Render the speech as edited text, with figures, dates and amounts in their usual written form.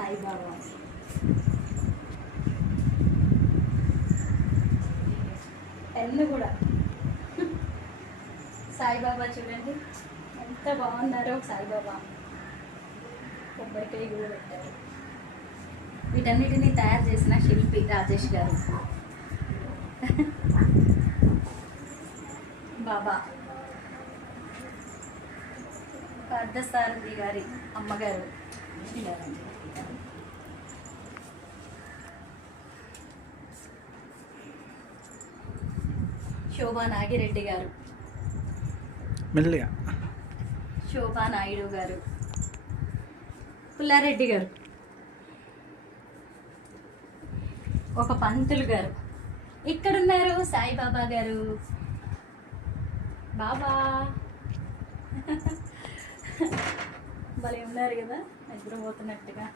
Saibaba. Pen కూడా సాయిబాబా చూడండి ఎంత బాగున్నారో. సాయిబాబా కొబ్బరికాయ కూడా పెట్టారు. వీటన్నిటిని తయారు చేసిన శిల్పి రాజేష్ గారు. బాబా పార్థసారథి గారి అమ్మగారు. శోభా నాగిరెడ్డి గారు, మెల్లిగా శోభా నాయుడు గారు, పుల్లారెడ్డి గారు, ఒక పంతులు గారు ఇక్కడున్నారు. సాయిబాబా గారు. బాబా భలే ఉన్నారు కదా, నిద్రపోతున్నట్టుగా.